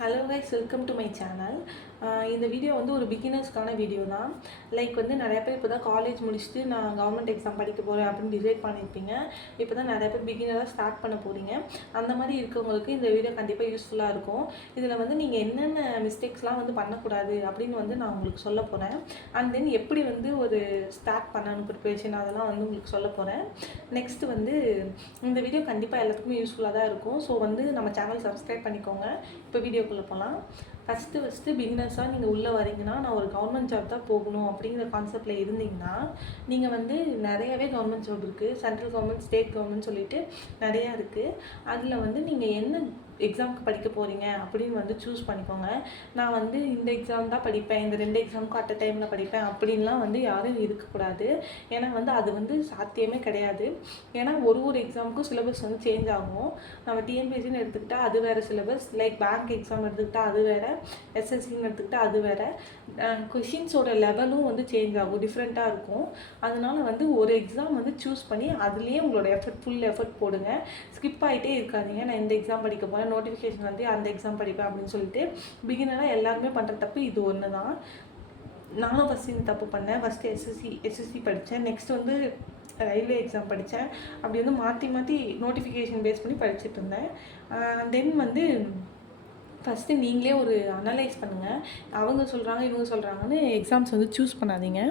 Hello guys welcome to my channel இந்த video வந்து ஒரு பிகினர்ஸ்க்கான வீடியோ தான். லைக் வந்து நிறைய பேர் இப்போ தான் காலேஜ் முடிச்சுட்டு நான் கவர்மெண்ட் எக்ஸாம் படிக்க போகிறேன் அப்படின்னு டிசைட் பண்ணியிருப்பீங்க இப்போ தான் நிறைய பேர் பிகினராக ஸ்டார்ட் பண்ண போகிறீங்க அந்த மாதிரி இருக்கவங்களுக்கு இந்த வீடியோ கண்டிப்பாக யூஸ்ஃபுல்லாக இருக்கும். இதில் வந்து நீங்கள் என்னென்ன மிஸ்டேக்ஸ்லாம் வந்து பண்ணக்கூடாது அப்படின்னு வந்து நான் உங்களுக்கு சொல்ல போகிறேன் அண்ட் தென் எப்படி வந்து ஒரு ஸ்டார்ட் பண்ணணும் ப்ரிப்பரேஷன் அதெல்லாம் வந்து உங்களுக்கு சொல்ல போகிறேன் நெக்ஸ்ட் வந்து இந்த வீடியோ கண்டிப்பாக எல்லாத்துக்குமே யூஸ்ஃபுல்லாக தான் இருக்கும். ஸோ வந்து நம்ம சேனல் சப்ஸ்கிரைப் பண்ணிக்கோங்க. இப்போ வீடியோ வீடியோக்குள்ளே போகலாம் ஃபஸ்ட்டு ஃபஸ்ட்டு பிகினர்ஸாக நீங்கள் உள்ளே வரீங்கன்னா நான் ஒரு கவர்மெண்ட் ஜாப் தான் போகணும் அப்படிங்கிற கான்செப்டில் இருந்தீங்கன்னா நீங்கள் வந்து நிறையவே கவர்மெண்ட் ஜாப் இருக்குது சென்ட்ரல் கவர்மெண்ட் ஸ்டேட் கவர்மெண்ட் சொல்லிட்டு நிறையா இருக்குது அதில் வந்து நீங்கள் என்ன எக்ஸாமுக்கு படிக்க போகிறீங்க அப்படின்னு வந்து சூஸ் பண்ணிக்கோங்க. நான் வந்து இந்த எக்ஸாம் தான் படிப்பேன் இந்த ரெண்டு எக்ஸாமுக்கும் அட் டைமில் படிப்பேன் அப்படின்லாம் வந்து யாரும் இருக்கக்கூடாது. ஏன்னா வந்து அது வந்து சாத்தியமே கிடையாது. ஏன்னா ஒரு ஒரு எக்ஸாமுக்கும் சிலபஸ் வந்து சேஞ்ச் ஆகும். நம்ம டிஎன்பிஎஸ்சின்னு எடுத்துக்கிட்டால் அது வேறு சிலபஸ் லைக் பேங்க் எக்ஸாம் எடுத்துக்கிட்டால் அது வேறு எஸ்எஸ்சின்னு எடுத்துக்கிட்டால் அது வேறு. கொஷின்ஸோட லெவலும் வந்து சேஞ்ச் ஆகும் டிஃப்ரெண்ட்டாக இருக்கும். அதனால வந்து ஒரு எக்ஸாம் வந்து சூஸ் பண்ணி அதுலேயே உங்களோட எஃபர்ட் ஃபுல் எஃபர்ட் போடுங்க. ஸ்கிப் ஆகிட்டே இருக்காதீங்க. நான் இந்த எக்ஸாம் படிக்க போகிறேன் நோட்டிஃபிகேஷன் வந்து அந்த எக்ஸாம் படிப்பேன் அப்படின்னு சொல்லிட்டு பிகினராக எல்லாருமே பண்ணுற தப்பு இது ஒன்று தான் நானும் ஃபஸ்ட் இந்த தப்பு பண்ணேன். ஃபஸ்ட்டு எஸ்எஸ்சி எஸ்எஸ்சி படித்தேன் நெக்ஸ்ட் வந்து ரயில்வே எக்ஸாம் படித்தேன் அப்படி வந்து மாற்றி மாற்றி நோட்டிஃபிகேஷன் பேஸ் பண்ணி படிச்சுட்டு இருந்தேன். தென் வந்து ஃபஸ்ட்டு நீங்களே ஒரு அனலைஸ் பண்ணுங்கள் அவங்க சொல்கிறாங்க இவங்க சொல்கிறாங்கன்னு எக்ஸாம்ஸ் வந்து சூஸ் பண்ணாதீங்க.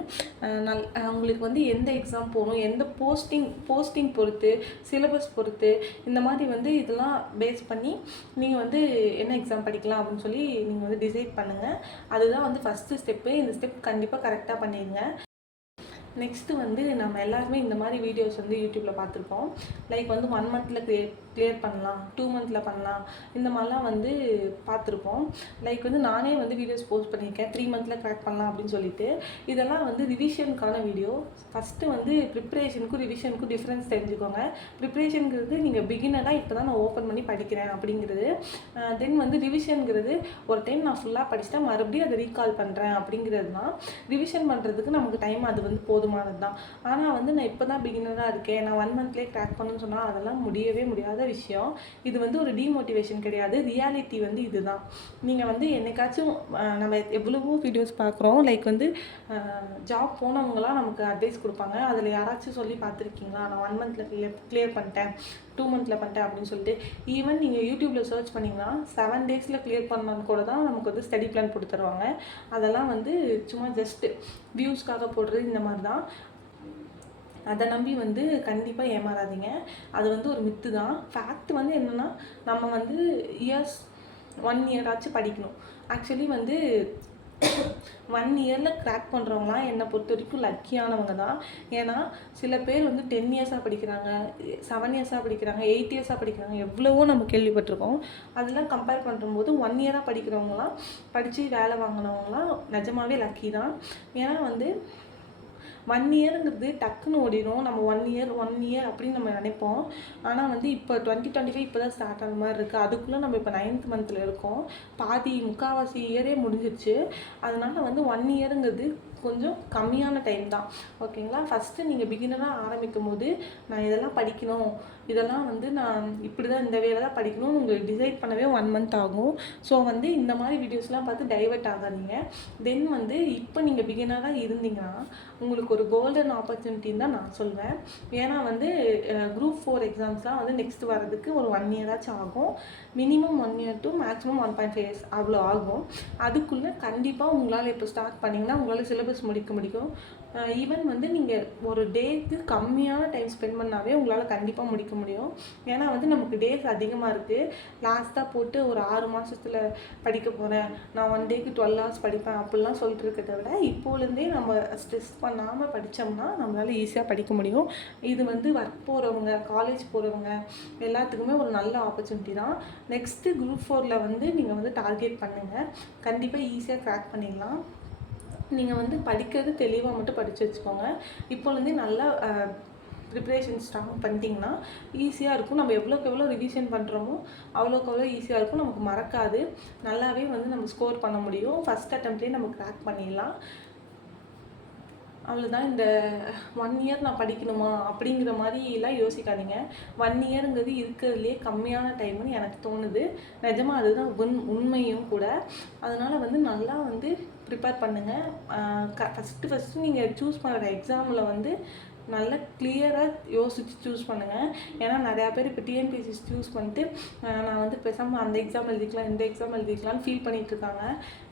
நல் அவங்களுக்கு உங்களுக்கு வந்து எந்த எக்ஸாம் போகணும் எந்த போஸ்டிங் போஸ்டிங் பொறுத்து சிலபஸ் பொறுத்து இந்த மாதிரி வந்து இதெல்லாம் பேஸ் பண்ணி நீங்கள் வந்து என்ன எக்ஸாம் படிக்கலாம் அப்படின்னு சொல்லி நீங்கள் வந்து டிசைட் பண்ணுங்கள் அதுதான் வந்து ஃபஸ்ட்டு ஸ்டெப்பு இந்த ஸ்டெப் கண்டிப்பாக கரெக்டாக பண்ணிடுங்க. நெக்ஸ்ட்டு வந்து நம்ம எல்லாருமே இந்த மாதிரி வீடியோஸ் வந்து யூடியூப்பில் பார்த்துருப்போம். லைக் வந்து ஒன் மந்தில் க்ளியர் க்ளியர் பண்ணலாம் டூ மந்தில் பண்ணலாம் இந்த மாதிரிலாம் வந்து பார்த்துருப்போம். லைக் வந்து நானே வந்து வீடியோஸ் போஸ்ட் பண்ணியிருக்கேன். த்ரீ மந்தில் க்ராக் பண்ணலாம் அப்படின்னு சொல்லிட்டு. இதெல்லாம் வந்து ரிவிஷனுக்கான வீடியோ ஃபஸ்ட்டு வந்து ப்ரிப்ரேஷனுக்கும் ரிவிஷனுக்கும் டிஃப்ரென்ஸ் தெரிஞ்சுக்கோங்க. ப்ரிப்ரேஷனுங்கிறது நீங்கள் பிகினராக இப்போ தான் நான் ஓப்பன் பண்ணி படிக்கிறேன் அப்படிங்கிறது. தென் வந்து ரிவிஷனுங்கிறது ஒரு டைம் நான் ஃபுல்லாக படிச்சுட்டா மறுபடியும் அதை ரீகால் பண்ணுறேன் அப்படிங்கிறது தான். ரிவிஷன் பண்ணுறதுக்கு நமக்கு டைம் அது வந்து போதும். போதுமானது தான் ஆனால் வந்து நான் இப்போ தான் பிகினராக இருக்கேன். நான் ஒன் மந்த்லேயே க்ராக் பண்ணணும்னு சொன்னால் அதெல்லாம் முடியவே முடியாத விஷயம். இது வந்து ஒரு டிமோட்டிவேஷன் கிடையாது. ரியாலிட்டி வந்து இதுதான். நீங்கள் வந்து என்னைக்காச்சும் நம்ம எவ்வளவோ வீடியோஸ் பார்க்குறோம் லைக் வந்து ஜாப் போனவங்களாம் நமக்கு அட்வைஸ் கொடுப்பாங்க. அதில் யாராச்சும் சொல்லி பார்த்துருக்கீங்களா? நான் ஒன் மந்தில் கிளியர் கிளியர் பண்ணிட்டேன். டூ மந்தில் பண்ணிட்டேன் அப்படின்னு சொல்லிட்டு ஈவன் நீங்கள் யூடியூப்பில் சர்ச் பண்ணிங்கன்னா செவன் டேஸில் கிளியர் பண்ணணும் கூட தான் நமக்கு வந்து ஸ்டடி பிளான் போட்டு தருவாங்க. அதெல்லாம் வந்து சும்மா ஜஸ்ட்டு வியூஸ்க்காக போடுறது இந்த மாதிரி தான். அதை நம்பி வந்து கண்டிப்பாக ஏமாறாதீங்க. அது வந்து ஒரு மித்து தான். ஃபேக்ட் வந்து என்னென்னா நம்ம வந்து இயர்ஸ் ஒன் இயராச்சும் படிக்கணும். ஆக்சுவலி வந்து ஒன் இயரில் கிராக் பண்ணுறவங்களாம் என்னை பொறுத்த வரைக்கும் லக்கியானவங்க தான். ஏன்னா சில பேர் வந்து டென் இயர்ஸாக படிக்கிறாங்க செவன் இயர்ஸாக படிக்கிறாங்க எயிட் இயர்ஸாக படிக்கிறாங்க எவ்வளவோ நம்ம கேள்விப்பட்டிருக்கோம். அதெல்லாம் கம்பேர் பண்ணும்போது ஒன் இயராக படிக்கிறவங்களாம் படித்து வேலை வாங்கினவங்களாம் நிஜமாவே லக்கி தான். ஏன்னா வந்து ஒன் இயருங்கிறது டக்குன்னு ஓடிடும் நம்ம ஒன் இயர் ஒன் இயர் அப்படின்னு நம்ம நினைப்போம். ஆனால் வந்து இப்போ டுவெண்ட்டி டுவெண்ட்டி ஃபைவ் இப்போ தான் ஸ்டார்ட் ஆன மாதிரி இருக்குது அதுக்குள்ளே நம்ம இப்போ நைன்த் மந்தில் இருக்கோம். பாதி முக்கால்வாசி இயரே முடிஞ்சிருச்சு. அதனால வந்து ஒன் இயருங்கிறது கொஞ்சம் கம்மியான டைம் தான். ஓகேங்களா ஃபஸ்ட்டு நீங்கள் பிகினராக ஆரம்பிக்கும் போது நான் இதெல்லாம் படிக்கணும். இதெல்லாம் வந்து நான் இப்படி தான் இந்த வேலை தான் படிக்கணும்னு உங்களுக்கு டிசைட் பண்ணவே ஒன் மந்த் ஆகும். ஸோ வந்து இந்த மாதிரி வீடியோஸ்லாம் பார்த்து டைவர்ட் ஆகாதீங்க. தென் வந்து இப்போ நீங்கள் பிகினராக இருந்தீங்கன்னா உங்களுக்கு ஒரு கோல்டன் ஆப்பர்ச்சுனிட்டின்னு தான் நான் சொல்வேன். ஏன்னா வந்து குரூப் ஃபோர் எக்ஸாம்ஸ்லாம் வந்து நெக்ஸ்ட் வரதுக்கு ஒரு ஒன் இயராச்சும் ஆகும். Minimum one year to maximum one point five years அவ்வளோ ஆகும். அதுக்குள்ளே கண்டிப்பாக உங்களால் இப்போ ஸ்டார்ட் பண்ணிங்கன்னா உங்களால் சில சிலபஸ் முடிக்க முடியும். ஈவன் வந்து நீங்கள் ஒரு டேக்கு கம்மியான டைம் ஸ்பெண்ட் பண்ணாவே உங்களால் கண்டிப்பாக முடிக்க முடியும். ஏன்னா வந்து நமக்கு டேஸ் அதிகமாக இருக்குது லாஸ்ட்டாக போட்டு ஒரு ஆறு மாதத்தில் படிக்க போகிறேன் நான் ஒன் டேக்கு டுவெல் ஹவர்ஸ் படிப்பேன். அப்படிலாம் சொல்லிட்டு இருக்கிறத விட இப்போலேருந்தே நம்ம ஸ்ட்ரெஸ் பண்ணாமல் படித்தோம்னா நம்மளால் ஈஸியாக படிக்க முடியும். இது வந்து ஒர்க் போகிறவங்க காலேஜ் போகிறவங்க எல்லாத்துக்குமே ஒரு நல்ல ஆப்பர்ச்சுனிட்டி தான். நெக்ஸ்ட்டு குரூப் ஃபோரில் வந்து நீங்கள் வந்து டார்கெட் பண்ணுங்கள் கண்டிப்பாக ஈஸியாக க்ராக் பண்ணிடலாம். நீங்கள் வந்து படிக்கிறது தெளிவாக மட்டும் படித்து வச்சுக்கோங்க. இப்போலேருந்தே நல்லா ப்ரிப்ரேஷன் ஸ்ட்ராங் பண்ணிட்டீங்கன்னா ஈஸியாக இருக்கும். நம்ம எவ்வளோக்கு எவ்வளோ ரிவிஷன் பண்ணுறோமோ அவ்வளோக்கு அவ்வளோ ஈஸியாக இருக்கும். நமக்கு மறக்காது. நல்லாவே வந்து நம்ம ஸ்கோர் பண்ண முடியும். ஃபஸ்ட் அட்டம்ப்ட்லேயே நம்ம கிராக் பண்ணிடலாம். அவ்வளோதான் இந்த ஒன் இயர் நான் படிக்கணுமா அப்படிங்கிற மாதிரிலாம் யோசிக்காதீங்க. ஒன் இயருங்கிறது இருக்கிறதுலே கம்மியான டைம்னு எனக்கு தோணுது. நிஜமாக அதுதான் உண் உண்மையும் கூட. அதனால் வந்து நல்லா வந்து ப்ரிப்பேர் பண்ணுங்கள் க ஃபஸ்ட்டு ஃபஸ்ட்டு நீங்கள் சூஸ் பண்ணுற எக்ஸாமில் வந்து நல்லா கிளியராக யோசித்து சூஸ் பண்ணுங்கள் ஏன்னா நிறையா பேர் இப்போ டிஎன்பிஎஸ்சி சூஸ் பண்ணிட்டு நான் வந்து பேசாமல் அந்த எக்ஸாம் எழுதிக்கலாம் இந்த எக்ஸாம் எழுதிக்கலாம்னு ஃபீல் பண்ணிட்டு இருக்காங்க.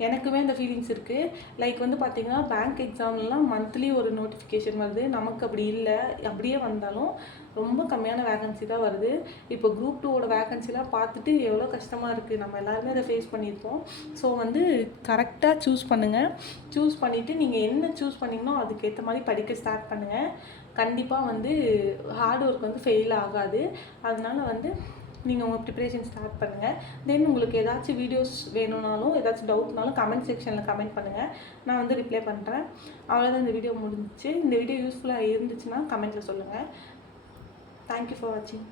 எனக்குமே அந்த ஃபீலிங்ஸ் இருக்குது லைக் வந்து பார்த்திங்கன்னா பேங்க் எக்ஸாம்லாம் மந்த்லி ஒரு நோட்டிஃபிகேஷன் வருது. நமக்கு அப்படி இல்லை. அப்படியே வந்தாலும் ரொம்ப கம்மியான வேகன்சி தான் வருது. இப்போ குரூப் டூவோட வேகன்சிலாம் பார்த்துட்டு எவ்வளோ கஷ்டமாக இருக்குது நம்ம எல்லாருமே அதை ஃபேஸ் பண்ணியிருப்போம். ஸோ வந்து கரெக்டாக சூஸ் பண்ணுங்கள் சூஸ் பண்ணிவிட்டு நீங்கள் என்ன சூஸ் பண்ணீங்களோ அதுக்கேற்ற மாதிரி படிக்க ஸ்டார்ட் பண்ணுங்கள் கண்டிப்பாக வந்து ஹார்ட் ஒர்க் வந்து ஃபெயில் ஆகாது. அதனால் வந்து நீங்கள் உங்கள் ப்ரிப்பரேஷன் ஸ்டார்ட் பண்ணுங்கள் தென் உங்களுக்கு ஏதாச்சும் வீடியோஸ் வேணும்னாலும் ஏதாச்சும் டவுட்னாலும் கமெண்ட் செக்ஷனில் கமெண்ட் பண்ணுங்கள் நான் வந்து ரிப்ளை பண்ணுறேன் அவ்வளோதான் இந்த வீடியோ முடிஞ்சிச்சு. இந்த வீடியோ யூஸ்ஃபுல்லாக இருந்துச்சுன்னா கமெண்ட்டில் சொல்லுங்கள் தேங்க்யூ ஃபார் வாட்சிங்